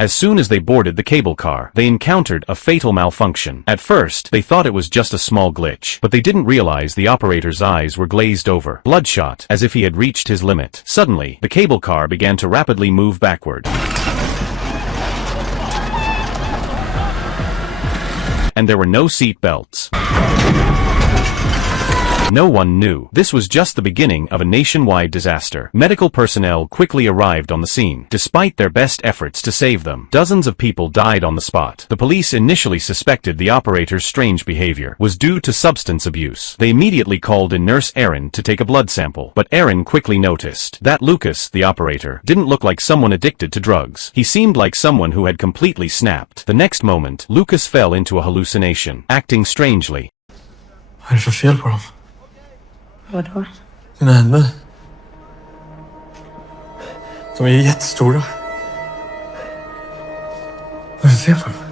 As soon as they boarded the cable car, they encountered a fatal malfunction. At first, they thought it was just a small glitch, but they didn't realize the operator's eyes were glazed over, bloodshot, as if he had reached his limit. Suddenly, the cable car began to rapidly move backward. And there were no seat belts. No one knew. This was just the beginning of a nationwide disaster. Medical personnel quickly arrived on the scene. Despite their best efforts to save them, dozens of people died on the spot. The police initially suspected the operator's strange behavior was due to substance abuse. They immediately called in Nurse Erin to take a blood sample, but Erin quickly noticed that Lucas, the operator, didn't look like someone addicted to drugs. He seemed like someone who had completely snapped. The next moment, Lucas fell into a hallucination, acting strangely. Vad är det för fel på dem? Vadå? Dina händer. De är jättestora. Vad är det fel på dem?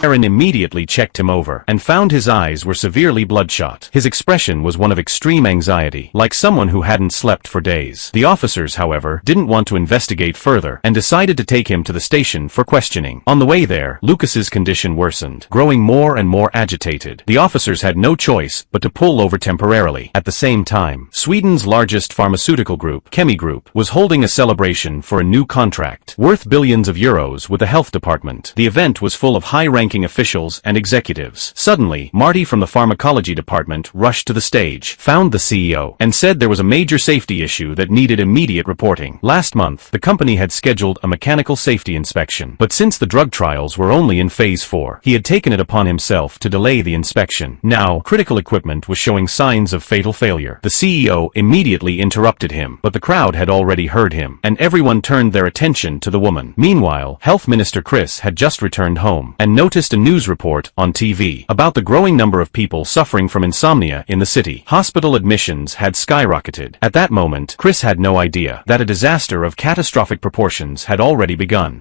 Erin immediately checked him over and found his eyes were severely bloodshot. His expression was one of extreme anxiety, like someone who hadn't slept for days. The officers, however, didn't want to investigate further and decided to take him to the station for questioning. On the way there, Lucas's condition worsened, growing more and more agitated. The officers had no choice but to pull over temporarily. At the same time, Sweden's largest pharmaceutical group, Kemi Group, was holding a celebration for a new contract, worth billions of euros with the health department. The event was full of high-ranking officials and executives. Suddenly, Marty from the pharmacology department rushed to the stage, found the CEO, and said there was a major safety issue that needed immediate reporting. Last month, the company had scheduled a mechanical safety inspection, but since the drug trials were only in phase 4, he had taken it upon himself to delay the inspection. Now, critical equipment was showing signs of fatal failure. The CEO immediately interrupted him, but the crowd had already heard him, and everyone turned their attention to the woman. Meanwhile, Health Minister Chris had just returned home, and noticed a news report on TV about the growing number of people suffering from insomnia in the city. Hospital admissions had skyrocketed. At that moment, Chris had no idea that a disaster of catastrophic proportions had already begun.